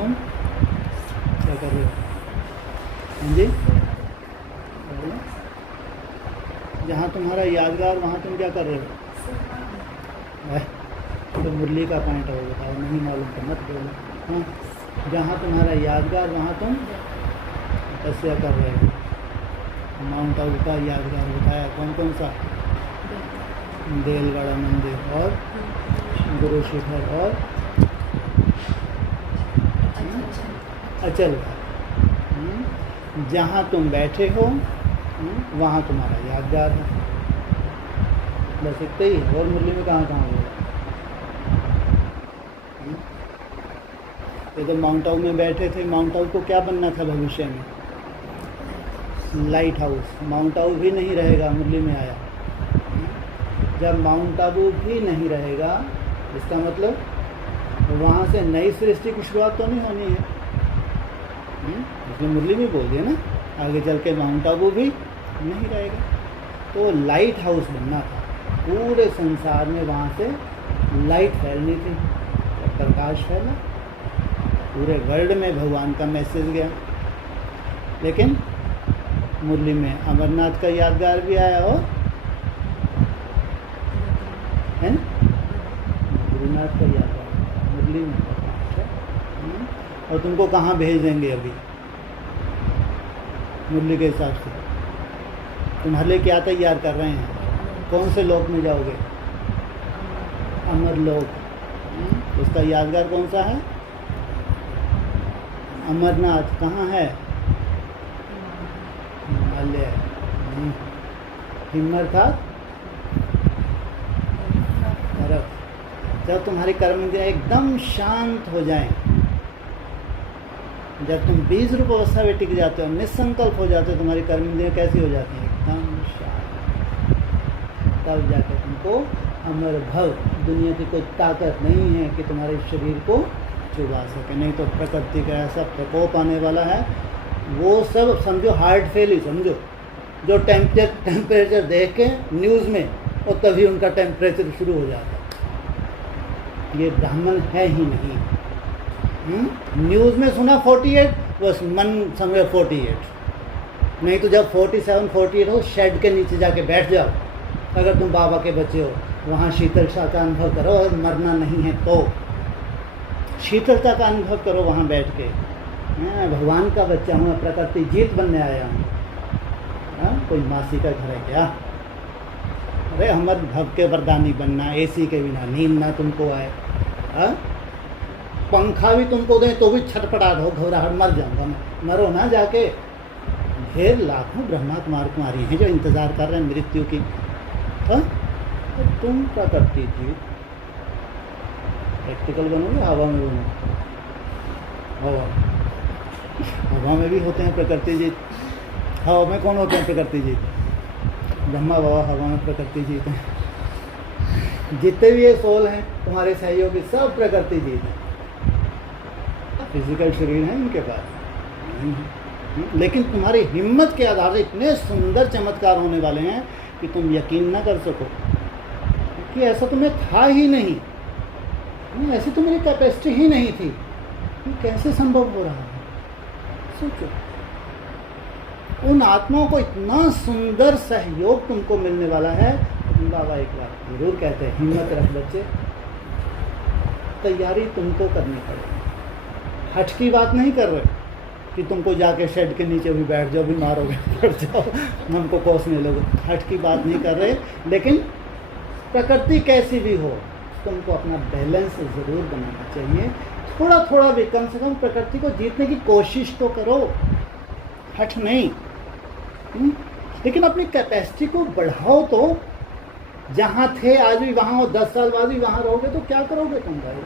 तुम क्या कर रहे हो? हाँ जी, जहाँ तुम्हारा यादगार वहाँ तुम क्या कर रहे हो? तो मुरली का पॉइंट हो बताओ, नहीं मालूम तो मत बोलो। हाँ, जहाँ तुम्हारा यादगार वहाँ तुम तपस्या कर रहे हो। माउंट आबू का यादगार बताया कौन कौन सा? देलगढ़ मंदिर और गुरु शिखर और अचल। जहाँ तुम बैठे हो वहाँ तुम्हारा यादगार है। बस इतना ही है। और मुरली में कहाँ कहाँ होगा? ये तो माउंट आबू में बैठे थे। माउंट आबू को क्या बनना था भविष्य में? Light house. माउंट आबू भी नहीं रहेगा, मुरली में आया। जब माउंट आबू भी नहीं रहेगा, इसका मतलब वहाँ से नई सृष्टि की शुरुआत तो नहीं होनी है। इसलिए मुरली में बोल दिया ना, आगे चल के माउंट आबू भी नहीं रहेगा। तो लाइट हाउस बनना था पूरे संसार में। वहाँ से लाइट फैलनी थी, प्रकाश फैला, पूरे वर्ल्ड में भगवान का मैसेज गया। लेकिन मुरली में अमरनाथ का यादगार भी आया और है ना, गुरुनाथ का यादगार मुरली में। और तुमको कहाँ भेज देंगे अभी मुरली के हिसाब से? तुम्हारे लिए क्या तैयार कर रहे हैं? कौन से लोक में जाओगे? अमर लोक। उसका यादगार कौन सा है? अमरनाथ। कहाँ है? हिमालय। हिम्मत था तरफ। जब तुम्हारी कर्म इंद्रियाँ एकदम शांत हो जाएं, जब तुम 20 रूप अवस्था में टिक जाते हो, निसंकल्प हो जाते हो, तुम्हारी कर्म इंद्रियाँ कैसी हो जाती हैं? एकदम शांत। तब जाकर तुमको अमर भव, दुनिया की कोई ताकत नहीं है कि तुम्हारे शरीर को चुबा सके। नहीं तो प्रकृति का ऐसा प्रकोप आने वाला है, वो सब समझो हार्ट फेल ही समझो। जो टेम्परेचर देख के न्यूज़ में, और तभी उनका टेम्परेचर शुरू हो जाता है। ये ब्राह्मण है ही नहीं। न्यूज़ में सुना 48, बस मन समझो 48। नहीं तो जब 47, 48 हो, शेड के नीचे जाके बैठ जाओ। अगर तुम बाबा के बच्चे हो, वहाँ शीतलता का अनुभव करो। और मरना नहीं है तो शीतलता का अनुभव करो वहाँ बैठ के। भगवान का बच्चा हूँ, प्रकृति जीत बनने आया हूँ। कोई मासी का घर है क्या? अरे अमर भव के वरदानी बनना, एसी के बिना नींद ना तुमको आए। पंखा भी तुमको दें तो भी छटपटा दो, घबराहट, मर जाऊंगा मैं। मरो ना जाके। ढेर लाखों ब्रह्मा कुमार कुमारी हैं जो इंतज़ार कर रहे हैं मृत्यु की। तो तुम क्या करती थी? प्रैक्टिकल बनोगे, हवा में बनो। हवा में भी होते हैं प्रकृति जीत। हवा में कौन होते हैं प्रकृति जीत? ब्रह्मा बाबा हवा में प्रकृति जीत हैं। जितने भी ये सोल हैं तुम्हारे सहयोगी, सब प्रकृति जीत हैं। फिजिकल शरीर है इनके पास, लेकिन तुम्हारी हिम्मत के आधार से इतने सुंदर चमत्कार होने वाले हैं कि तुम यकीन ना कर सको कि ऐसा तुम्हें था ही नहीं। ऐसी तो मेरी कैपेसिटी ही नहीं थी। ये कैसे संभव हो रहा है? सोचो। उन आत्माओं को इतना सुंदर सहयोग तुमको मिलने वाला है। बाबा एक बार जरूर कहते हैं, हिम्मत रख बच्चे, तैयारी तुमको करनी पड़ेगी। हट की बात नहीं कर रहे कि तुमको जाके शेड के नीचे भी बैठ जाओ, बीमार हो गए पड़ जाओ, हमको कोसने लोगे। हट की बात नहीं कर रहे। लेकिन प्रकृति कैसी भी हो, तुमको अपना बैलेंस ज़रूर बनाना चाहिए। थोड़ा थोड़ा भी, कम से कम प्रकृति को जीतने की कोशिश तो करो, हट नहीं। लेकिन अपनी कैपेसिटी को बढ़ाओ। तो जहाँ थे आज भी वहाँ हो, 10 साल बाद भी वहाँ रहोगे तो क्या करोगे तुम भाई?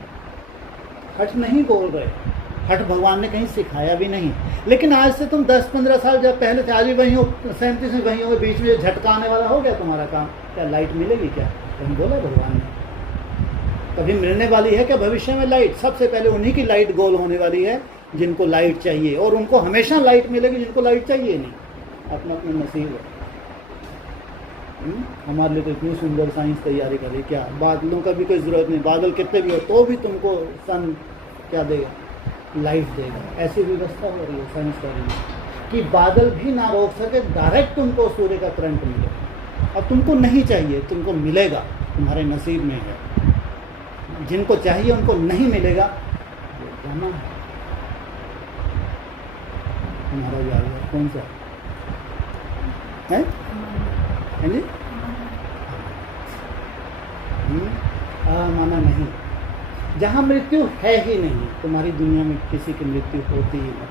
हट नहीं बोल रहे। हट भगवान ने कहीं सिखाया भी नहीं। लेकिन आज से तुम 10-15 साल जब पहले थे, आज भी वहीं हो, 37 में वहीं हो, बीच में झटका आने वाला हो गया तुम्हारा काम। क्या लाइट मिलेगी क्या? कहीं बोला भगवान ने? कभी मिलने वाली है क्या भविष्य में लाइट? सबसे पहले उन्हीं की लाइट गोल होने वाली है जिनको लाइट चाहिए, और उनको हमेशा लाइट मिलेगी जिनको लाइट चाहिए नहीं। अपना अपना नसीब है। हमारे लिए तो इतनी सुंदर साइंस तैयारी करी, क्या बादलों का भी कोई ज़रूरत नहीं। बादल कितने भी हो तो भी तुमको सन क्या देगा? लाइट देगा। ऐसी व्यवस्था हो रही है साइंसदानी में कि बादल भी ना रोक सके, डायरेक्ट तुमको सूर्य का करंट मिलेगा। और तुमको नहीं चाहिए, तुमको मिलेगा, तुम्हारे नसीब में है। जिनको चाहिए उनको नहीं मिलेगा, ये जाना है। तुम्हारा जाएगा कौन सा है जी? माना नहीं, जहाँ मृत्यु है ही नहीं। तुम्हारी दुनिया में किसी की मृत्यु होती ही नहीं।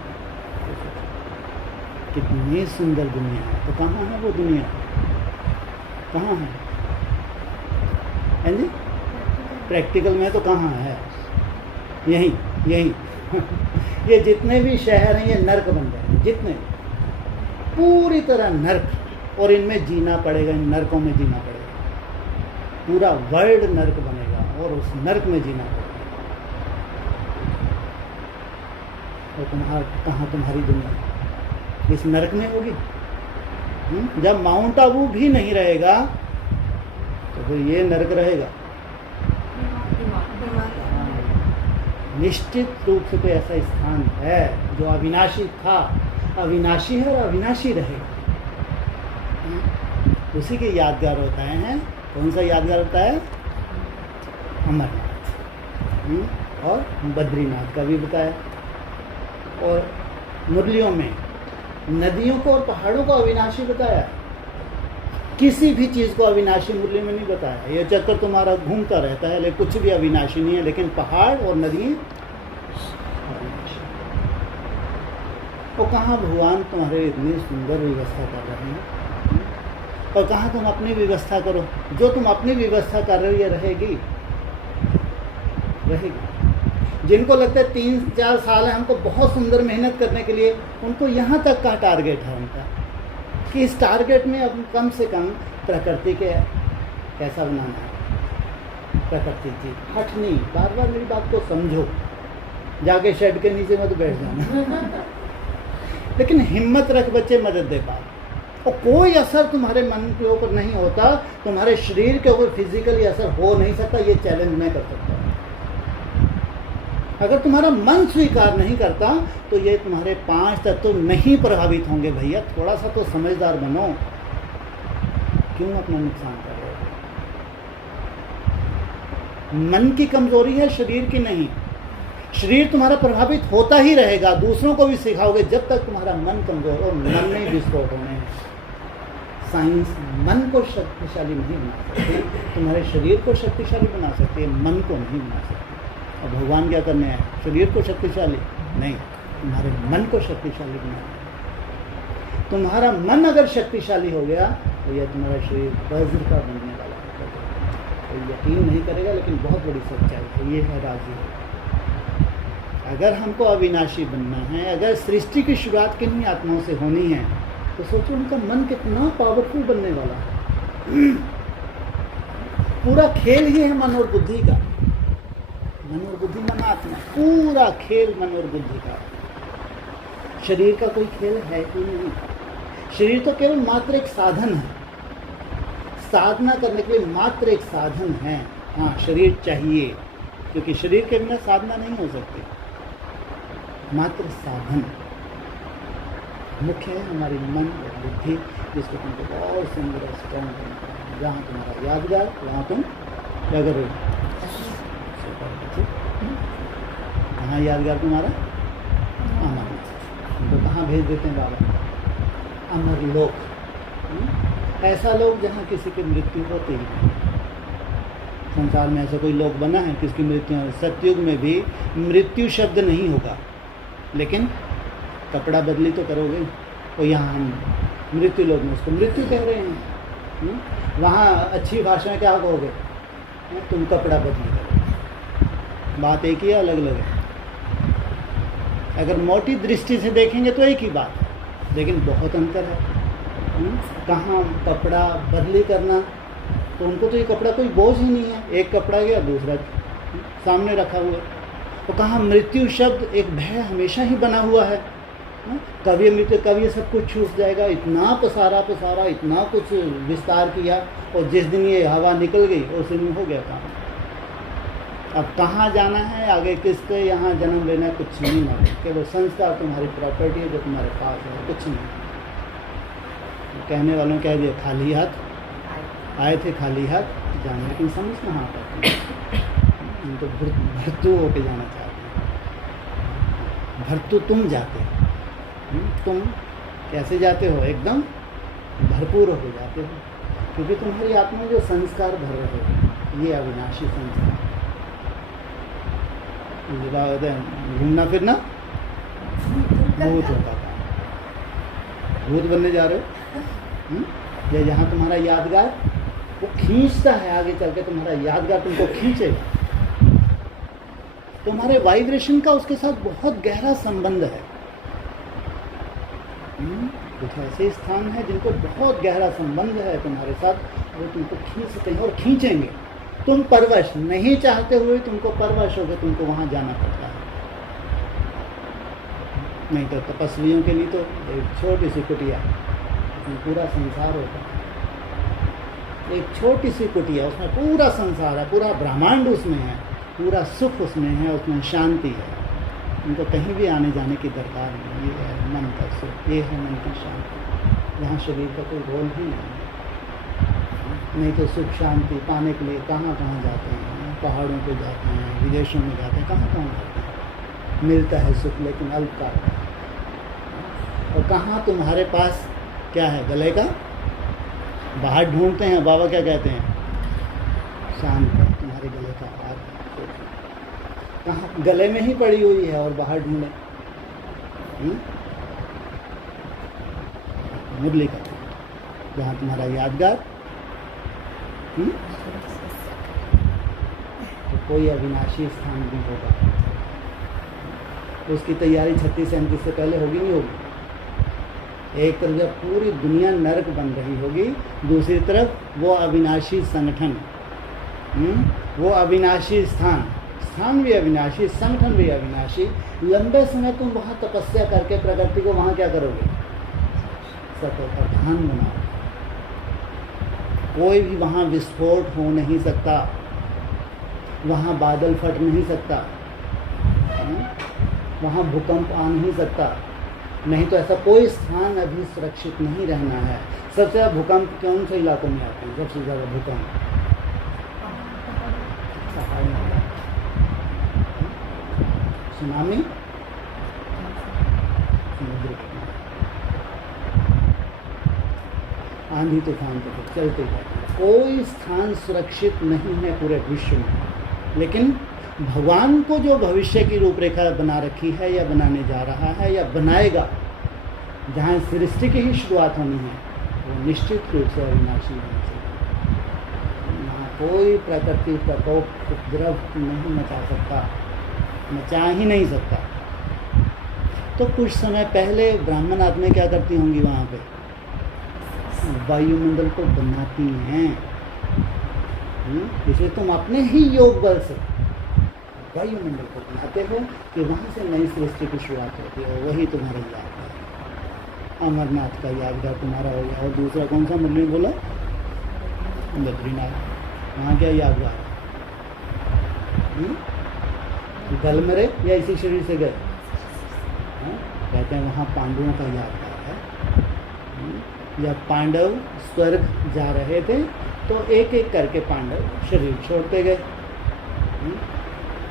कितनी सुंदर दुनिया है, तो कहाँ है वो दुनिया? कहाँ है जी? प्रैक्टिकल में तो कहाँ है? यहीं यहीं ये जितने भी शहर हैं ये नर्क बन गए, जितने पूरी तरह नर्क। और इनमें जीना पड़ेगा, इन नर्कों में जीना पड़ेगा। पूरा वर्ल्ड नर्क बनेगा और उस नर्क में जीना पड़ेगा। और कहाँ तुम्हारी दुनिया? इस नर्क में होगी। जब माउंट आबू भी नहीं रहेगा तो फिर ये नर्क रहेगा। निश्चित रूप से कोई ऐसा स्थान है जो अविनाशी था, अविनाशी है और अविनाशी रहेगा। उसी के यादगार होता है। कौन सा यादगार होता है? अमरनाथ और बद्रीनाथ का भी बताया। और मुरलियों में नदियों को और पहाड़ों को अविनाशी बताया। किसी भी चीज़ को अविनाशी मुरली में नहीं बताया। ये चक्कर तुम्हारा घूमता रहता है, लेकिन कुछ भी अविनाशी नहीं है। लेकिन पहाड़ और नदी अविनाशी। और कहाँ भगवान तुम्हारे इतनी सुंदर व्यवस्था कर रहे हैं, और कहाँ तुम अपनी व्यवस्था करो। जो तुम अपनी व्यवस्था कर रहे हो ये रहेगी। जिनको लगता है 3-4 साल है हमको बहुत सुंदर मेहनत करने के लिए, उनको यहाँ तक का टारगेट है उनका कि इस टारगेट में अब कम से कम प्रकृति के कैसा बनाना है। प्रकृति की हटनी, बार बार मेरी बात को समझो, जाके शेड के नीचे मत बैठ जाना। लेकिन हिम्मत रख बच्चे, मदद दे पा। और कोई असर तुम्हारे मन के ऊपर नहीं होता, तुम्हारे शरीर के ऊपर फिजिकली असर हो नहीं सकता। ये चैलेंज मैं कर सकता हूँ। अगर तुम्हारा मन स्वीकार नहीं करता तो ये तुम्हारे 5 तत्व नहीं प्रभावित होंगे। भैया थोड़ा सा तो समझदार बनो। क्यों अपना नुकसान कर रहे हो? मन की कमजोरी है, शरीर की नहीं। शरीर तुम्हारा प्रभावित होता ही रहेगा, दूसरों को भी सिखाओगे जब तक तुम्हारा मन कमजोर। और मन में विस्फोट होने हैं। साइंस मन को शक्तिशाली नहीं बना सकती, तुम्हारे शरीर को शक्तिशाली बना सकती है, मन को नहीं बना सकती। और भगवान क्या करने आए? शरीर को शक्तिशाली नहीं, तुम्हारे मन को शक्तिशाली बनाना। तुम्हारा मन अगर शक्तिशाली हो गया तो यह तुम्हारा शरीर वज्र का बनने वाला है। तो यकीन नहीं करेगा, लेकिन बहुत बड़ी सच्चाई है। ये है राजी। अगर हमको अविनाशी बनना है, अगर सृष्टि की शुरुआत किन्हीं आत्माओं से होनी है, तो सोचो उनका मन कितना पावरफुल बनने वाला है। पूरा खेल ही है मन और बुद्धि का। मन और बुद्धि, मन आत्मा, पूरा खेल मन और बुद्धि का। शरीर का कोई खेल है ही नहीं। शरीर तो केवल मात्र एक साधन है, साधना करने के लिए मात्र एक साधन है। हाँ, शरीर चाहिए, क्योंकि शरीर के बिना साधना नहीं हो सकती। मात्र साधन मुख्य है हमारी मन और बुद्धि, जिसको तुमको बहुत सुंदर स्ट्रॉन्ग करना है। जहाँ तुम्हारा यादगार, वहाँ तुम क्या कर रहे हो? कहाँ यादगार तुम्हारा? अमर। तो कहाँ भेज देते हैं बाबा? अमर लोक। ऐसा लोक जहाँ किसी की मृत्यु होती है। संसार में ऐसा कोई लोक बना है किसकी मृत्यु? सतयुग में भी मृत्यु शब्द नहीं होगा, लेकिन कपड़ा बदली तो करोगे। और यहाँ हम मृत्यु लोक में उसको मृत्यु कह रहे हैं। वहाँ अच्छी भाषा में क्या कहोगे? तुम कपड़ा बदली करोगे। बात एक ही है, अलग अलग है। अगर मोटी दृष्टि से देखेंगे तो एक ही बात है, लेकिन बहुत अंतर है। कहाँ कपड़ा बदली करना, तो उनको तो ये कपड़ा कोई बोझ ही नहीं है। एक कपड़ा गया, दूसरा सामने रखा हुआ। तो कहाँ मृत्यु शब्द एक भय हमेशा ही बना हुआ है। कभी मृत्यु, कभी सब कुछ छूट जाएगा। इतना पसारा, इतना कुछ विस्तार किया, और जिस दिन ये हवा निकल गई उस दिन हो गया काम। अब कहाँ जाना है, आगे किसके यहाँ जन्म लेना है, कुछ नहीं मालूम। केवल संस्कार तुम्हारी प्रॉपर्टी है जो तुम्हारे पास है, कुछ नहीं। कहने वालों ने कह दिया खाली हाथ आए थे, खाली हाथ जाने, लेकिन समझ कहाँ पाते हैं। उनको भर्तु होके जाना चाहते हैं। भर्तु तुम जाते हो, तुम कैसे जाते हो, एकदम भरपूर होके जाते हो, क्योंकि तुम्हारी आत्मा में जो संस्कार भर रहे हो ये अविनाशी संस्कार। घूमना फिरना भूत होता था, भूत बनने जा रहे हो। या यहाँ तुम्हारा यादगार वो खींचता है, आगे चल के तुम्हारा यादगार तुमको खींचेगा। तुम्हारे वाइब्रेशन का उसके साथ बहुत गहरा संबंध है। कुछ ऐसे स्थान है जिनको बहुत गहरा संबंध है तुम्हारे साथ, वो तुमको खींचते हैं और खींचेंगे। तुम परवश नहीं चाहते हुए तुमको परवश होकर तुमको वहाँ जाना पड़ता है। नहीं तो तपस्वियों के लिए तो एक छोटी सी कुटिया, पूरा संसार होता है। एक छोटी सी कुटिया, उसमें पूरा संसार है, पूरा ब्रह्मांड उसमें है, पूरा सुख उसमें है, उसमें शांति है। उनको कहीं भी आने जाने की दरकार नहीं। ये है मन का सुख, ये है मन की शांति। यहाँ शरीर का कोई रोल ही नहीं तो सुख शांति पाने के लिए कहाँ कहाँ जाते हैं, पहाड़ों पे जाते हैं, विदेशों में जाते हैं, कहाँ कहाँ जाते हैं। मिलता है सुख लेकिन अल्पकाल। और कहाँ तुम्हारे पास क्या है, गले का बाहर ढूंढते हैं। बाबा क्या कहते हैं, शांत तुम्हारे गले का हाथ कहाँ, गले में ही पड़ी हुई है और बाहर ढूंढे। मुरली का जहाँ तुम्हारा यादगार, तो कोई अविनाशी स्थान भी होगा। तो उसकी तैयारी 36-37 से पहले होगी नहीं होगी। एक तरफ जब पूरी दुनिया नरक बन रही होगी, दूसरी तरफ वो अविनाशी संगठन, वो अविनाशी स्थान भी अविनाशी, संगठन भी अविनाशी। लंबे समय तुम वहाँ तपस्या करके प्रकृति को वहाँ क्या करोगे, सत्य का ध्यान बनाओ। कोई भी वहाँ विस्फोट हो नहीं सकता, वहाँ बादल फट नहीं सकता, वहाँ भूकंप आ नहीं सकता। नहीं तो ऐसा कोई स्थान अभी सुरक्षित नहीं रहना है। सबसे ज़्यादा भूकंप कौन से इलाकों में आते हैं, सबसे ज़्यादा भूकंप सुनामी, समुद्र, आंधी तूफान तो चलते जाते। कोई स्थान सुरक्षित नहीं है पूरे विश्व में। लेकिन भगवान को जो भविष्य की रूपरेखा बना रखी है या बनाने जा रहा है या बनाएगा, जहाँ सृष्टि की ही शुरुआत होनी है, वो निश्चित रूप से अविनाशी है। यहाँ कोई प्रकृति प्रकोप उपद्रव नहीं मचा सकता, मचा ही नहीं सकता। तो कुछ समय पहले ब्राह्मण आत्माएं क्या करती होंगी वहाँ पे, वायुमंडल को बनाती हैं। इसलिए तुम अपने ही योग बल से वायुमंडल को बनाते हो कि वहाँ से नई सृष्टि की शुरुआत होती है। वही तुम्हारा यादगार, अमरनाथ का यादगार तुम्हारा हो गया। और दूसरा कौन सा मंदिर बोला, बद्रीनाथ, वहाँ क्या यादगार है, गल मरे या इसी शरीर से गए। कहते हैं वहाँ पांडवों का यादगार है। या पांडव स्वर्ग जा रहे थे तो एक एक करके पांडव शरीर छोड़ते गए,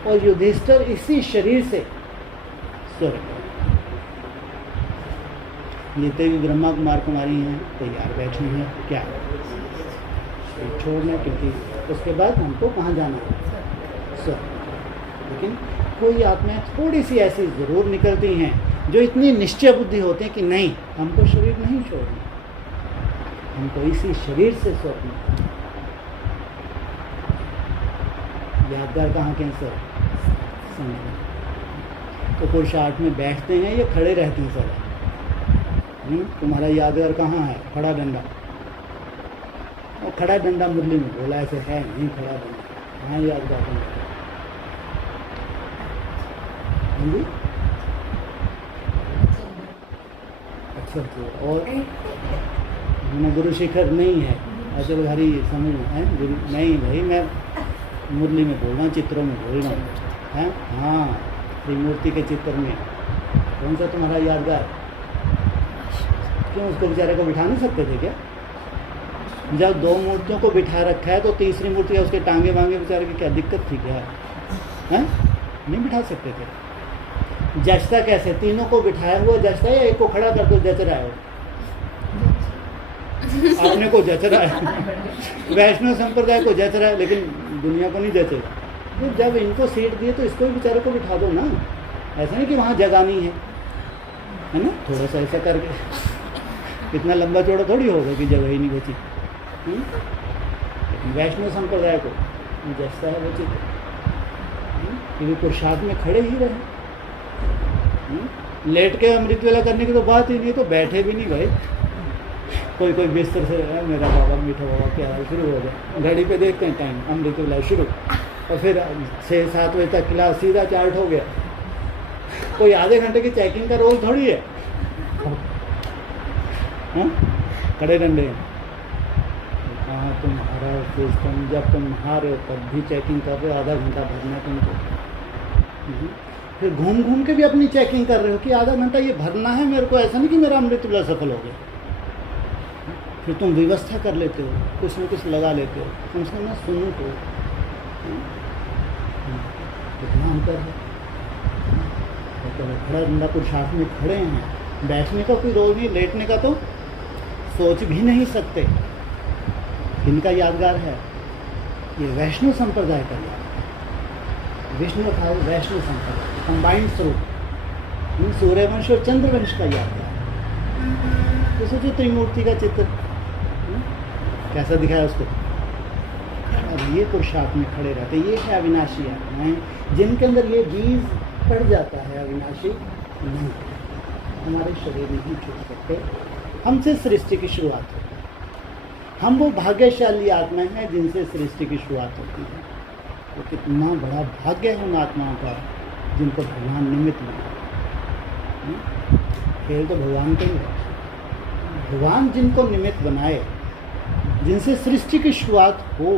और युधिष्ठिर इसी शरीर से स्वर्ग गए। ये भी ब्रह्मा कुमार कुमारी हैं, तैयार बैठी हैं क्या शरीर छोड़ना, क्योंकि उसके बाद हमको कहाँ जाना है, स्वर्ग। लेकिन कोई आत्माएं थोड़ी सी ऐसी ज़रूर निकलती हैं जो इतनी निश्चय बुद्धि होती हैं कि नहीं, हमको शरीर नहीं छोड़ना, हमको इसी शरीर से स्वर्ग मिलता है। यादगार कहाँ कैसे तो पुरुषार्थ में बैठते हैं या खड़े रहते हैं सदा। तुम्हारा यादगार कहाँ है, खड़ा डंडा। और खड़ा डंडा मुरली में बोला, ऐसे है नहीं खड़ा डंडा, हाँ यादगार डंडा। अच्छा और गुरु शिखर नहीं है, चलो हरी समझ में है गुरु नहीं भाई, मैं मुरली में बोल रहा हूँ, चित्रों में बोल रहा हूँ, हैं? हाँ, त्रिमूर्ति के चित्र में कौन सा तुम्हारा यादगार? क्यों उसको बेचारे को बिठा नहीं सकते थे क्या? जब दो मूर्तियों को बिठा रखा है तो तीसरी मूर्ति है, उसके टांगे वांगे बेचारे की क्या दिक्कत थी क्या? हैं? नहीं बिठा सकते थे। जचता कैसे? तीनों को बिठाया हुआ जचता है या एक को खड़ा करके जच रहा है? अपने को जच रहा है, वैष्णव संप्रदाय को जच रहा है, लेकिन दुनिया को नहीं जचेगा। तो जब इनको सीट दिए तो इसको भी बेचारे को बिठा दो ना। ऐसा नहीं कि वहाँ जगह नहीं है ना, थोड़ा सा ऐसा करके। इतना लंबा चौड़ा थोड़ी होगा कि जगह ही नहीं बची। लेकिन वैष्णव संप्रदाय को जैसा है वो चित्र, क्योंकि पुरुषार्थ में खड़े ही रहे। लेट के अमृत वेला करने की तो बात ही नहीं, तो बैठे भी नहीं भाई। कोई कोई बिस्तर से मेरा बाबा मीठा बाबा क्या हाल, शुरू हो गया, घड़ी पे देखते हैं टाइम, अमृत वेला शुरू, और फिर 6-7 बजे तक क्लास सीधा चार्ट हो गया। कोई आधे घंटे की चेकिंग का रोल थोड़ी है। खड़े डंडे कहाँ तुम्हारा सिस्टम, जब तुम हारे हो तब भी चेकिंग कर रहे हो, आधा घंटा भरना तुमको। फिर घूम घूम के भी अपनी चेकिंग कर रहे हो कि आधा घंटा ये भरना है मेरे को, ऐसा नहीं कि मेरा अमृत वेला सफल हो गया। फिर तुम व्यवस्था कर लेते हो, कुछ न कुछ लगा लेते हो, कम से कम मैं सुनूँ तो। कितना अंतर है। खड़ा डंडा पुरुषार्थ में खड़े हैं, बैठने का कोई रोल नहीं, लेटने का तो सोच भी नहीं सकते। किनका यादगार है? ये वैष्णव संप्रदाय का यादगार। विष्णु था वैष्णव संप्रदाय, कंबाइंड स्वरूप, सूर्यवंश और चंद्रवंश का यादगार। तो सोचो त्रिमूर्ति का चित्र कैसा दिखाया उसको। अब ये पुरुषार्थ में खड़े रहते, ये है अविनाशी आत्माएं, जिनके अंदर ये बीज पड़ जाता है अविनाशी नहीं, हमारे शरीर नहीं छूट सकते। हमसे सृष्टि की शुरुआत होती है। हम वो भाग्यशाली आत्माएं हैं जिनसे सृष्टि की शुरुआत होती है। तो कितना बड़ा भाग्य है उन आत्माओं का जिनको भगवान निमित्त बनाए। खेल तो भगवान का ही है। भगवान जिनको निमित्त बनाए, जिनसे सृष्टि की शुरुआत हो।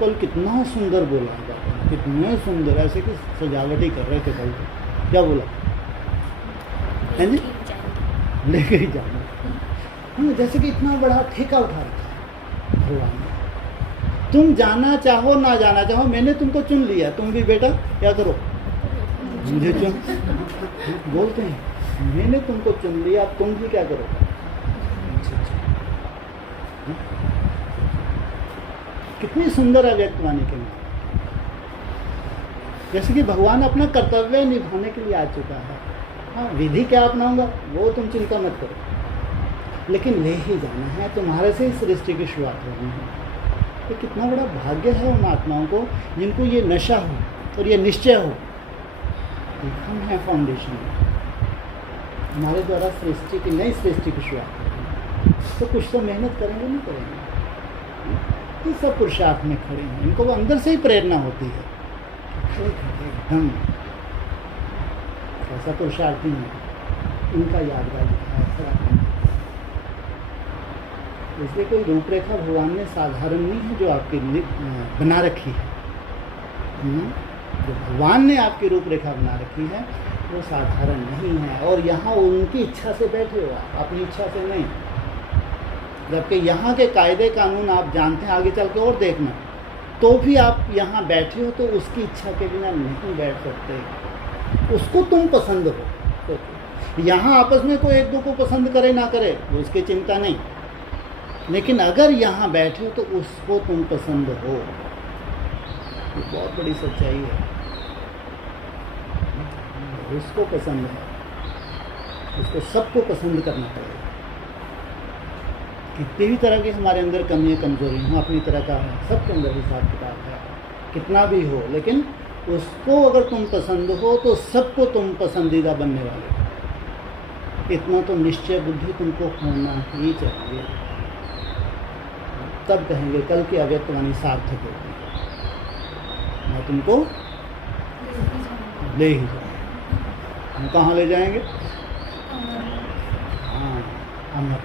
कल कितना सुंदर बोला जाता है, कितने सुंदर, ऐसे कि सजावट ही कर रहे थे कल। क्या बोला है जी? लेके ही जाना। जैसे कि इतना बड़ा ठेका उठा रखा है भगवान ने। तुम जाना चाहो ना जाना चाहो, मैंने तुमको चुन लिया, तुम भी बेटा क्या करो, मुझे चुन। बोलते हैं मैंने तुमको चुन लिया, तुम भी क्या करो। कितनी सुंदर अव्यक्तवाणी के लिए। जैसे कि भगवान अपना कर्तव्य निभाने के लिए आ चुका है। हाँ, विधि क्या अपनाऊंगा वो तुम चिंता मत करो, लेकिन ले ही जाना है, तुम्हारे से ही सृष्टि की शुरुआत होनी है। तो कितना बड़ा भाग्य है उन आत्माओं को जिनको ये नशा हो और ये निश्चय हो। हम हैं फाउंडेशन, हमारे द्वारा सृष्टि की, नई सृष्टि की शुरुआत होगी, तो कुछ तो मेहनत करेंगे नहीं करेंगे। ये सब पुरुषार्थ में खड़े हैं, इनको वो अंदर से ही प्रेरणा होती है। एकदम ऐसा पुरुषार्थी है, इनका यादगार दिखाया। इसलिए कोई रूपरेखा भगवान ने साधारण नहीं है जो आपकी बना रखी है। जो भगवान ने आपकी रूपरेखा बना रखी है वो साधारण नहीं है। और यहाँ उनकी इच्छा से बैठे हो, अपनी इच्छा से नहीं। जबकि यहाँ के कायदे कानून आप जानते हैं, आगे चल के और देखना, तो भी आप यहाँ बैठे हो तो उसकी इच्छा के बिना नहीं बैठ सकते। उसको तुम पसंद हो। तो यहाँ आपस में कोई एक दो को पसंद करे ना करे उसकी चिंता नहीं, लेकिन अगर यहाँ बैठे हो तो उसको तुम पसंद हो। ये बहुत बड़ी सच्चाई है। उसको पसंद है, उसको सबको पसंद करना पड़ेगा। कितनी भी तरह की हमारे अंदर कमियाँ कमजोरी हम अपनी तरह का है, सबके अंदर हिसाब किताब है, कितना भी हो, लेकिन उसको अगर तुम पसंद हो तो सबको तुम पसंदीदा बनने वाले हो। इतना तो निश्चय बुद्धि तुमको होना ही चाहिए, तब कहेंगे कल की अव्यक्तवाणी सार्थक होगी। मैं तुमको ले ही जाऊँगा। हम कहाँ ले जाएंगे? हाँ, अमर,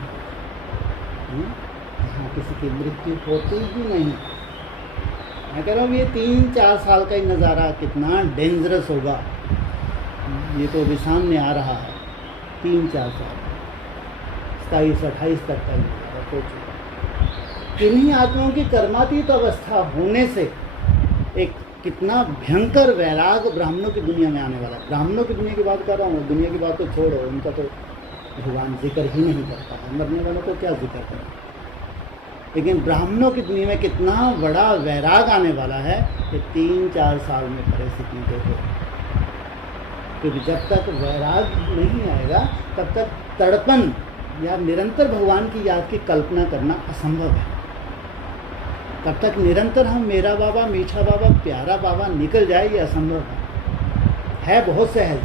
जहाँ किसी की मृत्यु होती ही नहीं, मैं कह रहा हूँ ये 3-4 साल का ही नज़ारा कितना डेंजरस होगा, ये तो अभी सामने आ रहा है। 3-4 साल 27-28 तक का नज़ारा हो चुका। किन्हीं आत्माओं की कर्मातीत अवस्था होने से एक कितना भयंकर वैराग ब्राह्मणों की दुनिया में आने वाला है। ब्राह्मणों की दुनिया की बात कर रहा हूँ, दुनिया की बात तो छोड़ो, उनका तो भगवान जिक्र ही नहीं करता है, मरने वालों को क्या जिक्र करें। लेकिन ब्राह्मणों की दुनिया में कितना बड़ा वैराग आने वाला है कि 3-4 साल में परिस्थिति देखो। क्योंकि जब तक वैराग नहीं आएगा तब तक तड़पन या निरंतर भगवान की याद की कल्पना करना असंभव है। तब तक निरंतर हम मेरा बाबा, मीठा बाबा, प्यारा बाबा निकल जाए, ये असंभव है बहुत सहज,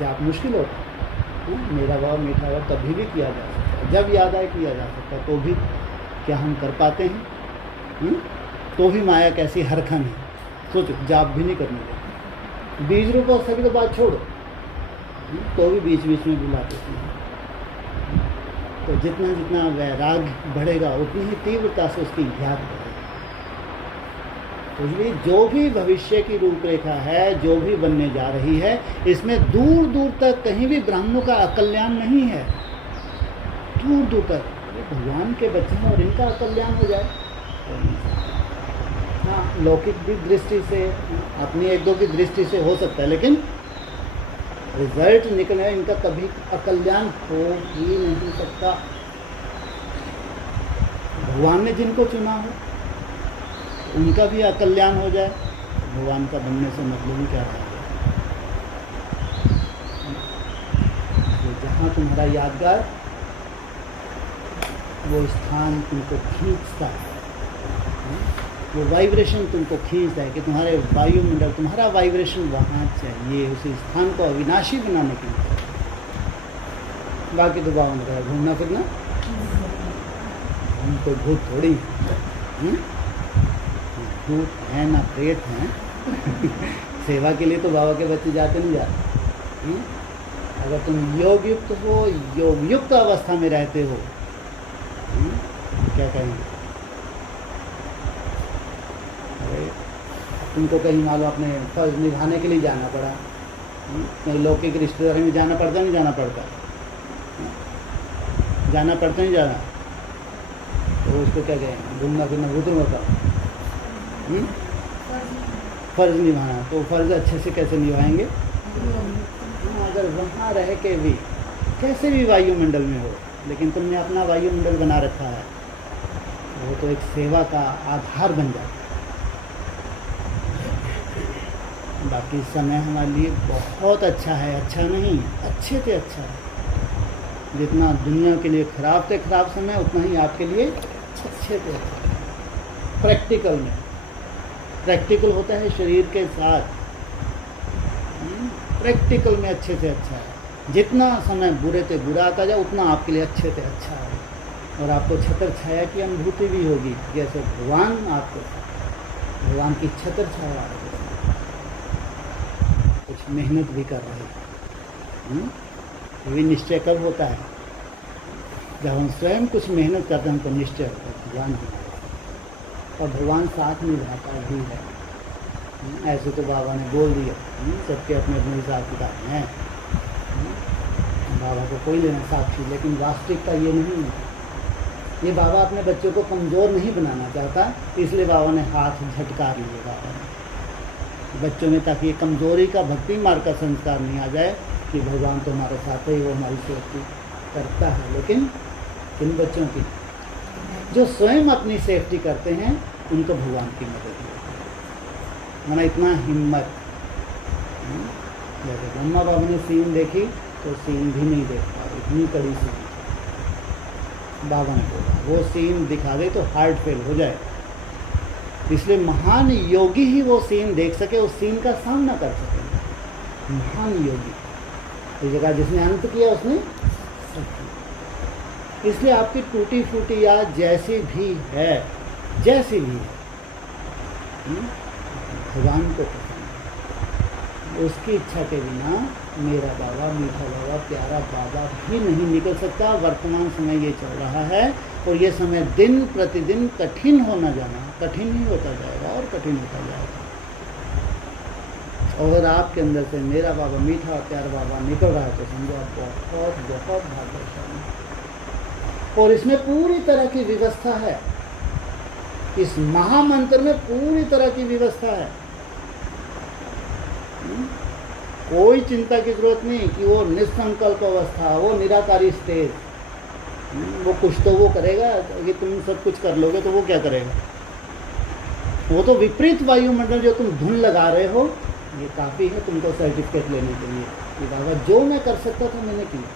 जाप मुश्किल होता है। मेरा बाबा, मीठा बाबा कभी भी किया जा सकता है, जब याद आए किया जा सकता है, तो भी क्या हम कर पाते हैं? तो भी माया कैसी हरखन है, सोचो, जाप भी नहीं करने देते। बीज रूप अवस्था की तो बात छोड़ो, तो भी बीच बीच में बुलाते हैं। तो जितना जितना वैराग बढ़ेगा उतनी ही तीव्रता से उसकी याद बढ़ेगी। तो इसलिए जो भी भविष्य की रूपरेखा है, जो भी बनने जा रही है, इसमें दूर दूर तक कहीं भी ब्राह्मणों का अकल्याण नहीं है। दूर दूर तक भगवान के बच्चे हैं और इनका अकल्याण हो जाए, हाँ, लौकिक भी दृष्टि से, अपनी एक दो की दृष्टि से हो सकता है, लेकिन रिजल्ट निकले इनका कभी अकल्याण हो ही नहीं सकता। भगवान ने जिनको चुना हो उनका भी अकल्याण हो जाए, भगवान का बनने से मतलब ही क्या है। जहाँ तुम्हारा यादगार, वो स्थान तुमको खींचता है, वो वाइब्रेशन तुमको खींचता है कि तुम्हारे वायुमंडल, तुम्हारा वाइब्रेशन वहाँ चाहिए, उस स्थान को अविनाशी बनाने के लिए। बाकी तो बावन रहा घूमना फिरना, हम तो भूत थोड़ी भूत हैं ना प्रेत हैं। सेवा के लिए तो बाबा के बच्चे जाते नहीं जाते। अगर तुम योग युक्त हो, योग युक्त अवस्था में रहते हो, क्या कहेंगे? अरे तुमको कहीं मान लो अपने फर्ज निभाने के लिए जाना पड़ा, कहीं लौकिक रिश्तेदारी में जाना पड़ता नहीं जाना पड़ता, जाना पड़ता नहीं जाना, तो उसको क्या कहेंगे? घूमना फिरना भूत होता, फर्ज निभाना। तो फर्ज अच्छे से कैसे निभाएंगे? अगर वहाँ रह के भी कैसे भी वायुमंडल में हो, लेकिन तुमने अपना वायुमंडल बना रखा है, वो तो एक सेवा का आधार बन जाता है। बाकी समय हमारे लिए बहुत अच्छा है, अच्छा नहीं, अच्छे से अच्छा है। जितना दुनिया के लिए खराब से खराब समय, उतना ही आपके लिए अच्छे से अच्छा है। प्रैक्टिकल में, प्रैक्टिकल होता है शरीर के साथ, प्रैक्टिकल में अच्छे से अच्छा है। जितना समय बुरे से बुरा आता जाए, उतना आपके लिए अच्छे से अच्छा है, और आपको छत्र छाया की अनुभूति भी होगी, जैसे भगवान आपको, भगवान की छत्र छाया आपको, कुछ मेहनत भी कर रहे हैं। ये भी निश्चय कब होता है? जब हम स्वयं कुछ मेहनत करते हैं, हमको निश्चय होता है भगवान भी, और भगवान साथ निभाता भी है। ऐसे तो बाबा ने बोल दिया, सबके अपने अपने हिसाब किताब हैं, बाबा को कोई लेना साक्षी, लेकिन वास्तविकता ये नहीं है। ये बाबा अपने बच्चों को कमज़ोर नहीं बनाना चाहता, इसलिए बाबा ने हाथ झटकार लिए बाबा ने बच्चों में, ताकि ये कमज़ोरी का, भक्ति मार्ग का संस्कार नहीं आ जाए कि भगवान तो हमारे साथ है, वो हमारी सेफ्टी करता है। लेकिन किन बच्चों की? जो स्वयं अपनी सेफ्टी करते हैं, उनको भगवान की मदद होती है। माना इतना हिम्मत, जैसे ब्रह्मा बाबा ने सीन देखी तो सीन भी नहीं देख पा, इतनी कड़ी सीन बाबा ने बोला, वो सीन दिखा दे तो हार्ट फेल हो जाए। इसलिए महान योगी ही वो सीन देख सके, उस सीन का सामना कर सके। महान योगी, इस जगह जिसने अंत किया उसने सब किया। इसलिए आपकी टूटी फूटी याद जैसी भी है, जैसी भी है, भगवान को पसंद है। उसकी इच्छा के बिना मेरा बाबा, मीठा बाबा, प्यारा बाबा भी नहीं निकल सकता। वर्तमान समय ये चल रहा है और ये समय दिन प्रतिदिन कठिन होना जाना, कठिन ही होता जाएगा और कठिन होता जाएगा। और आपके अंदर से मेरा बाबा, मीठा प्यारा बाबा निकल रहा है तो समझो आप बहुत बहुत भाग्यशाली। और इसमें पूरी तरह की व्यवस्था है, इस महामंत्र में पूरी तरह की व्यवस्था है। कोई चिंता की जरूरत नहीं कि वो निसंकल्प अवस्था, वो निराकारी स्टेज, वो कुछ तो वो करेगा कि तुम सब कुछ कर लोगे तो वो क्या करेगा? वो तो विपरीत वायुमंडल जो तुम धुन लगा रहे हो, ये काफ़ी है तुमको सर्टिफिकेट लेने के लिए कि बाबा जो मैं कर सकता था मैंने किया,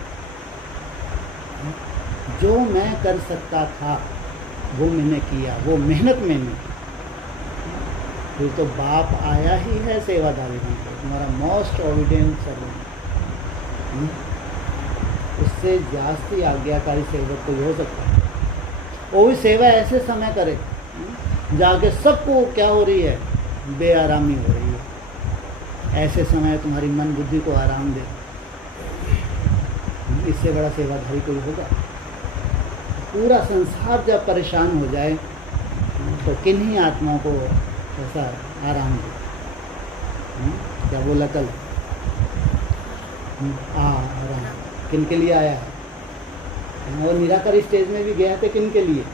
जो मैं कर सकता था वो मैंने किया, वो मेहनत मैंने की। फिर तो बाप आया ही है सेवादारी बनकर, तुम्हारा मोस्ट ओबीडिएंट सर्वेंट। उससे जास्ती आज्ञाकारी सेवक कोई हो सकता है? वो भी सेवा ऐसे समय करे जाके सबको क्या हो रही है, बेआरामी हो रही है। ऐसे समय तुम्हारी मन बुद्धि को आराम दे, इससे बड़ा सेवाधारी कोई होगा? पूरा संसार जब परेशान हो जाए तो किन्हीं आत्माओं को ऐसा आराम दे। क्या बोला कल? आराम किन के लिए आया है? और निराकारी स्टेज में भी गया थे किन के लिए?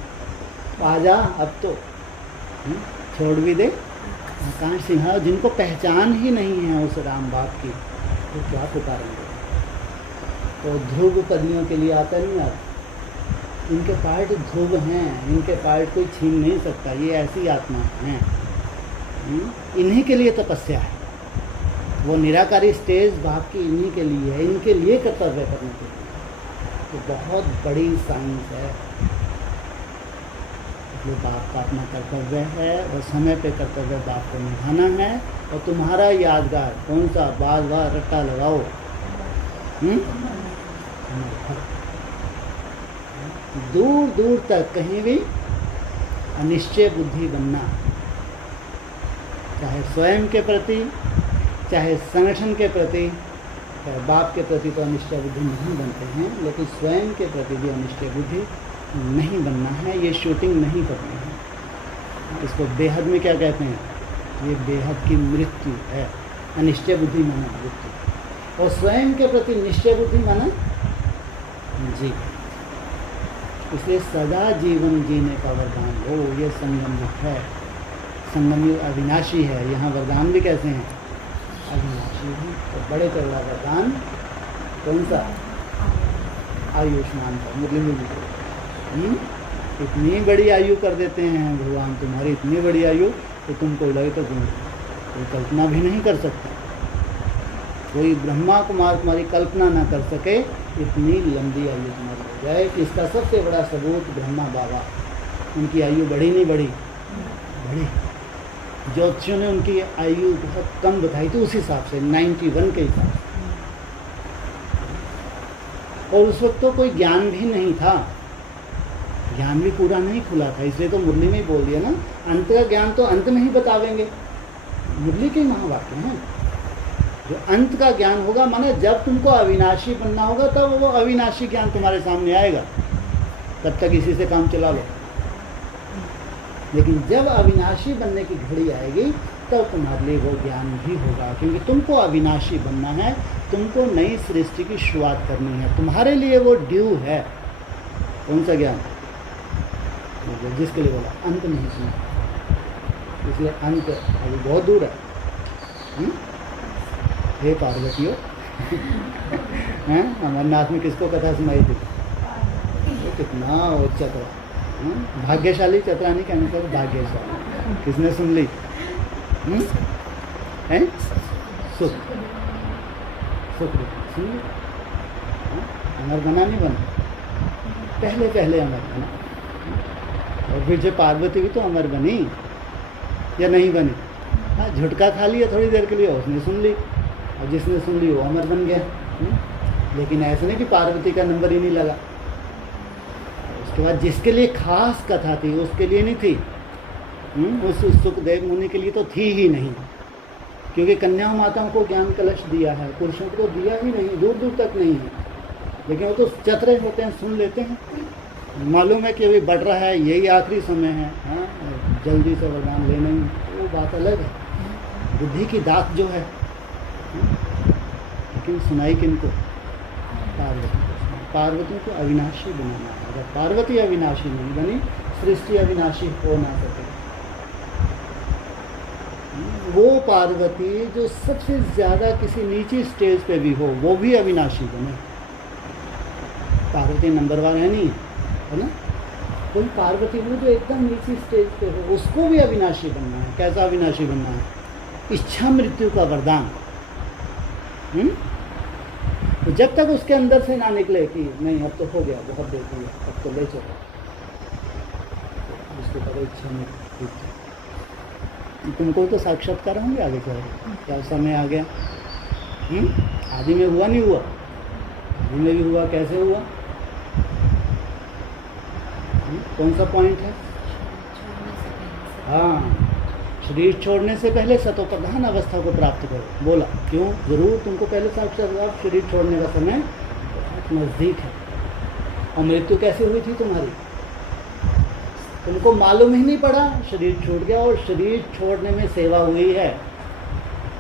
आजा अब तो छोड़ भी दे। आकाश सिंह जिनको पहचान ही नहीं है उस राम बाप की, तो क्या पुकारेंगे? तो ध्रुव पत्नियों के लिए आता नहीं आता? इनके पार्ट ध्रुव हैं, इनके पार्ट कोई छीन नहीं सकता। ये ऐसी आत्मा हैं, इन्हीं के लिए तपस्या है। वो निराकारी स्टेज बाप की इन्हीं के लिए है, इनके लिए कर्तव्य करने के लिए। तो बहुत बड़ी साइंस है। इसलिए बाप का अपना कर्तव्य है और समय पे कर्तव्य बाप को निभाना है। और तुम्हारा यादगार कौन सा? बार बार रट्टा लगाओ, दूर दूर तक कहीं भी अनिश्चय बुद्धि बनना, चाहे स्वयं के प्रति, चाहे संगठन के प्रति, चाहे बाप के प्रति तो अनिश्चय बुद्धि नहीं बनते हैं, लेकिन स्वयं के प्रति भी अनिश्चय बुद्धि नहीं बनना है। ये शूटिंग नहीं करनी है। इसको बेहद में क्या कहते हैं? ये बेहद की मृत्यु है। अनिश्चय बुद्धि माना मृत्यु, और स्वयं के प्रति निश्चय बुद्धि माना जी। इसलिए सदा जीवन जीने का वरदान हो, ये संगम युग है। संगम युग अविनाशी है। यहाँ वरदान भी कैसे हैं? अविनाशी है। तो बड़े तगड़ा वरदान कौन सा? आयुष्मान का। मुरली में इतनी बड़ी आयु कर देते हैं भगवान, तुम्हारी इतनी बड़ी आयु तो तुमको लगे तो कोई कल्पना भी नहीं कर सकता। कोई ब्रह्मा कुमार तुम्हारी कल्पना ना कर सके, इतनी लंबी आयु तुम्हारी हो जाए। इसका सबसे बड़ा सबूत ब्रह्मा बाबा, उनकी आयु बढ़ी नहीं बढ़ी? बढ़ी। ज्योतिषियों ने उनकी आयु बहुत कम बताई थी, उस हिसाब से 91 के हिसाब से। और उस वक्त तो कोई ज्ञान भी नहीं था, ज्ञान भी पूरा नहीं खुला था। इसलिए तो मुरली में ही बोल दिया ना, अंत का ज्ञान तो अंत में ही बतावेंगे। मुरली के महावाक्य हैं। जो अंत का ज्ञान होगा, माने जब तुमको अविनाशी बनना होगा तब वो अविनाशी ज्ञान तुम्हारे सामने आएगा। तब तक इसी से काम चला लो। लेकिन जब अविनाशी बनने की घड़ी आएगी तब तुम्हारे लिए वो ज्ञान भी होगा, क्योंकि तुमको अविनाशी बनना है, तुमको नई सृष्टि की शुरुआत करनी है। तुम्हारे लिए वो ड्यू है। कौन सा ज्ञान? जिसके लिए बोला अंत नहीं सुना। इसलिए अंत अभी बहुत दूर है। हे पार्वतियों हैं, अमरनाथ में किसको कथा सुनाई थी? वो कितना वो चतरा, भाग्यशाली चतरानी का मतलब भाग्यशाली। किसने सुन ली? हैं? सुख सुख सुन ली। अमर बना नहीं बना? पहले पहले अमर बना। और फिर जो पार्वती भी तो अमर बनी या नहीं बनी? हाँ, झुटका खा लिया थोड़ी देर के लिए, उसने सुन ली, और जिसने सुन ली वो अमर बन गया। लेकिन ऐसा नहीं कि पार्वती का नंबर ही नहीं लगा। उसके बाद जिसके लिए खास कथा थी उसके लिए नहीं थी, उस सुखदेव मुनि के लिए तो थी ही नहीं, क्योंकि कन्या माताओं को ज्ञान कलश दिया है, पुरुषों को तो दिया ही नहीं, दूर दूर तक नहीं है। लेकिन वो तो चतुर होते हैं, सुन लेते हैं, मालूम है कि अभी बढ़ रहा है, यही आखिरी समय है, हाँ, जल्दी से वरदान लेना ही, वो बात अलग है। बुद्धि की दात जो है, लेकिन सुनाई किनको? पार्वती को। पार्वती को अविनाशी बनाना है। अगर पार्वती अविनाशी नहीं बनी, सृष्टि अविनाशी हो ना सके। वो पार्वती जो सबसे ज़्यादा किसी नीची स्टेज पे भी हो, वो भी अविनाशी बने। पार्वती नंबर 1 है नहीं, है ना? कोई पार्वती हो जो एकदम नीची स्टेज पे हो, उसको भी अविनाशी बनना है। कैसा अविनाशी बनना है? इच्छा मृत्यु का वरदान। तो जब तक उसके अंदर से ना निकले कि नहीं अब तो हो गया, बहुत देर हुई, अब तो ले चलो, उसको करो इच्छा मृत्यु। तुमको तो साक्षात्कार होंगे आगे चल, क्या समय आ गया? आदि में हुआ नहीं हुआ? आदि में भी हुआ, कैसे हुआ? कौन सा पॉइंट है? हाँ, शरीर छोड़ने से पहले सतोप्रधान अवस्था को प्राप्त करो। बोला क्यों? जरूर तुमको पहले साक्षात्कार, शरीर छोड़ने का समय बहुत नज़दीक है। और मृत्यु कैसे हुई थी तुम्हारी? तुमको मालूम ही नहीं पड़ा, शरीर छूट गया। और शरीर छोड़ने में सेवा हुई है।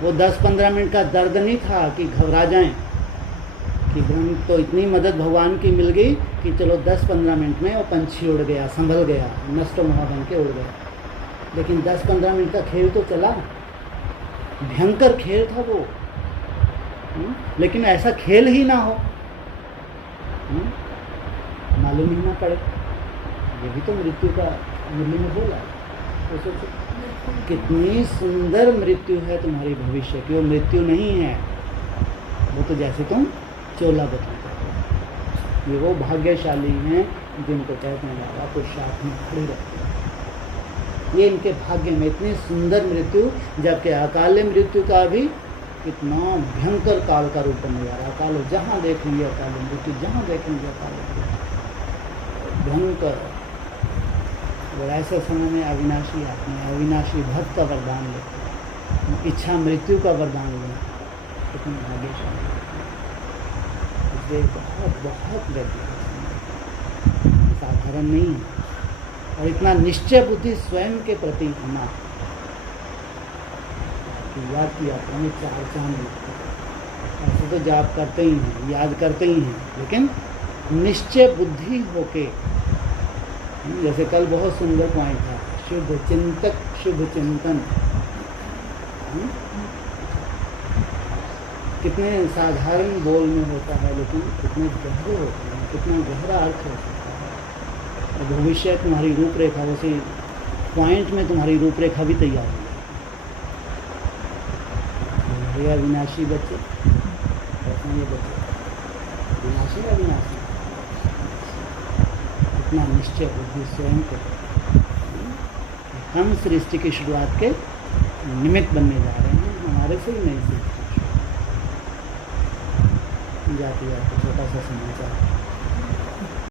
वो 10-15 मिनट का दर्द नहीं था कि घबरा जाएं कि हम तो इतनी मदद भगवान की मिल गई कि चलो 10-15 मिनट में वो पंछी उड़ गया, संभल गया, नष्ट मोह बन के उड़ गया। लेकिन 10-15 मिनट का खेल तो चला, भयंकर खेल था वो। लेकिन ऐसा खेल ही ना हो, मालूम ही ना पड़े, ये भी तो मृत्यु का मुरली में बोला। तो सोचो कितनी सुंदर मृत्यु है तुम्हारी भविष्य की। वो मृत्यु नहीं है, वो तो जैसे तुम चोला बतलाते हो। ये वो भाग्यशाली हैं जिनको कहते हैं बाबा पुरुषार्थ में खड़ी रहती है। ये इनके भाग्य में इतनी सुंदर मृत्यु, जबकि अकाल मृत्यु का भी इतना भयंकर काल का रूप बन जा रहा है। अकाल जहाँ देखेंगे अकाल मृत्यु, जहाँ देखेंगे अकाल मृत्यु, भयंकर। और ऐसे समय में अविनाशी आत्मा, अविनाशी भक्त का वरदान लेते, इच्छा मृत्यु का वरदान लें, कितने भाग्यशाली। इसलिए बहुत बहुत वैज्ञानिक साधारण नहीं है। और इतना निश्चय बुद्धि स्वयं के प्रति होना, याद किया हमें 4 चांद लगते हैं। ऐसे तो जाप करते ही हैं, याद करते ही हैं, लेकिन निश्चय बुद्धि होके, जैसे कल बहुत सुंदर पॉइंट था, शुद्ध चिंतक शुभ चिंतन। कितने साधारण बोल में होता है, लेकिन कितने गहरे होते हैं, कितना गहरा अर्थ हो सकता है। और भविष्य तुम्हारी रूपरेखा, उसी पॉइंट में तुम्हारी रूपरेखा भी तैयार हो जाएगी। अविनाशी बच्चे, कैसे ये बच्चे विनाशी अविनाशी, इतना निश्चय बुद्धि स्वयं को। हम सृष्टि की शुरुआत के निमित्त बनने जा रहे हैं, हमारे से ही नहीं सीखते। जाते जाते छोटा सा समाचार।